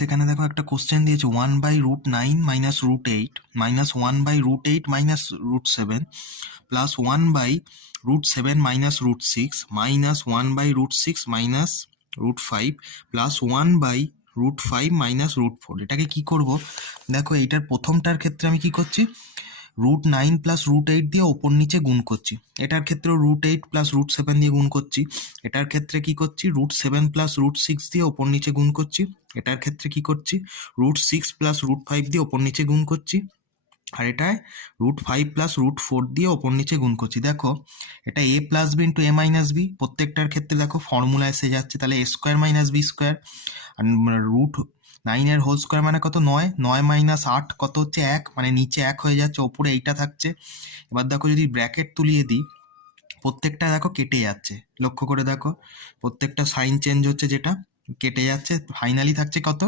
সেখানে দেখো একটা কোশ্চেন দিয়েছে 1/√9 minus √8 minus 1/√8 minus √7 plus 1/√7 minus √6 minus 1/√6 minus √5 plus 1/√5 minus √4। এটাকে কি করব? দেখো এইটার প্রথমটার ক্ষেত্রে আমি কি করছি, √9 প্লাস √8 দিয়ে ওপর নিচে গুণ করছি। এটার ক্ষেত্রে √8 প্লাস √7 দিয়ে গুণ করছি। এটার ক্ষেত্রে কি করছি, √7 প্লাস √6 দিয়ে ওপর নিচে গুণ করছি। এটার ক্ষেত্রে কি করছি, √6 প্লাস √5 দিয়ে ওপর নিচে গুণ করছি। আর এটায় √5 প্লাস √4 দিয়ে ওপর নিচে গুণ করছি। দেখো এটা a plus B into a minus B, প্রত্যেকটার ক্ষেত্রে দেখো ফর্মুলা এসে যাচ্ছে, তাহলে a square minus B square. আর √9 এর হোল স্কোয়ার মানে কত, 9, 9 মাইনাস 8 কত হচ্ছে 1, মানে নিচে 1 হয়ে যাচ্ছে, ওপরে এইটা থাকছে। এবার দেখো যদি ব্র্যাকেট তুলিয়ে দিই, প্রত্যেকটা দেখো কেটে যাচ্ছে, লক্ষ্য করে দেখো প্রত্যেকটা সাইন চেঞ্জ হচ্ছে, যেটা কেটে যাচ্ছে, ফাইনালি থাকছে কত,